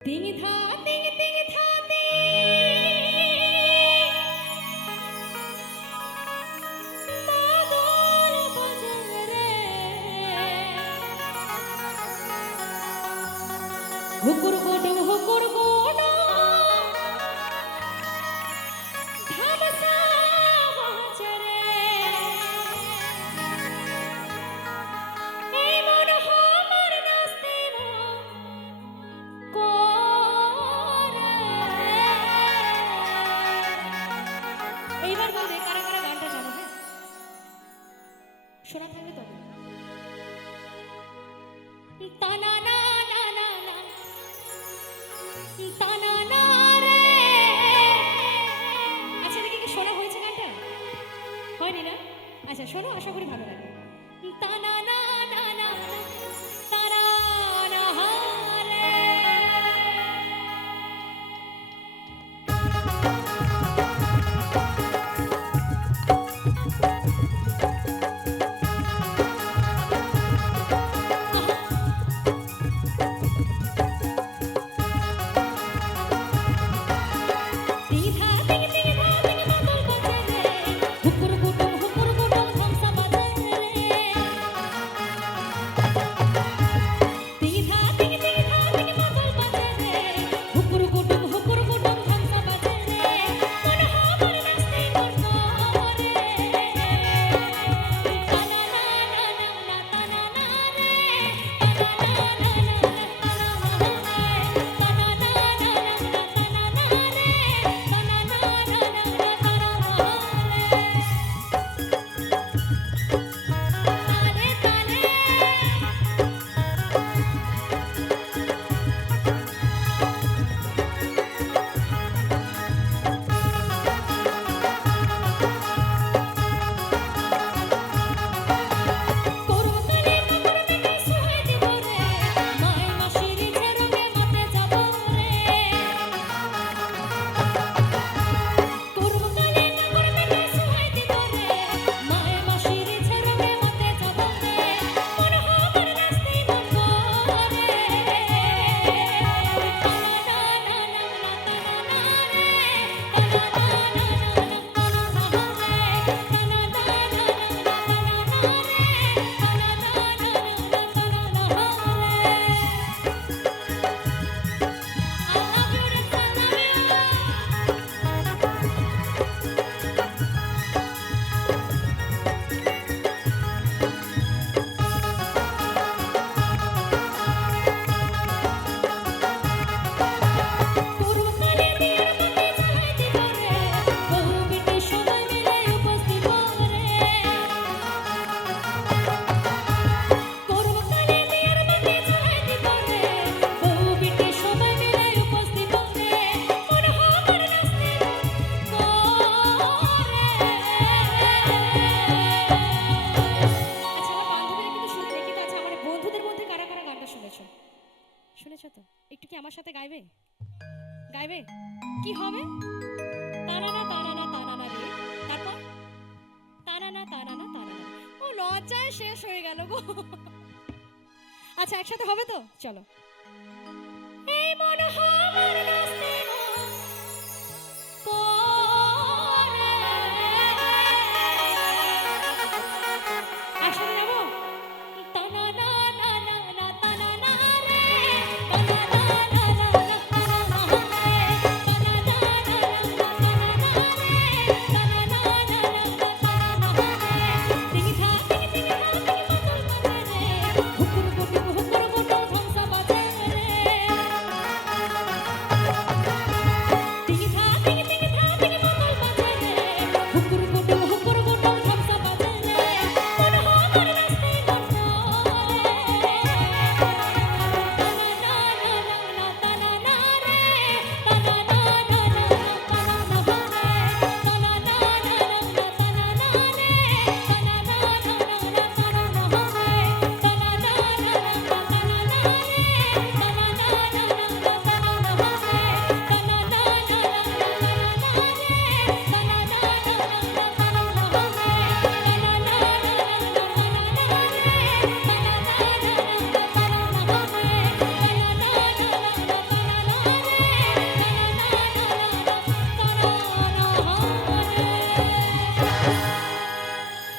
ting tha ting ting tha মাদল বাজে রে হুকুর গোডো ধামসা বাজে রে এই মন আমার নাচতে করে এইবার বলবে কারা কারা গানটা জানো হ্যাঁ শোনা থাকলে তবে তানা না না না না তানা না রে আচ্ছা দেখি কি শোনা হয়েছে গানটা হয়নি না আচ্ছা শোনো আশা করি ভালো লাগবে তানা না না না তারা না রে শুনেছো তো একটু কি আমার সাথে গাইবে গাইবে কি হবে তানানা তানানা তানানা রে তারপর তানানা তানানা তানানা ও লজ্জায় শেষ হয়ে গেল গো আচ্ছা একসাথে হবে তো চলো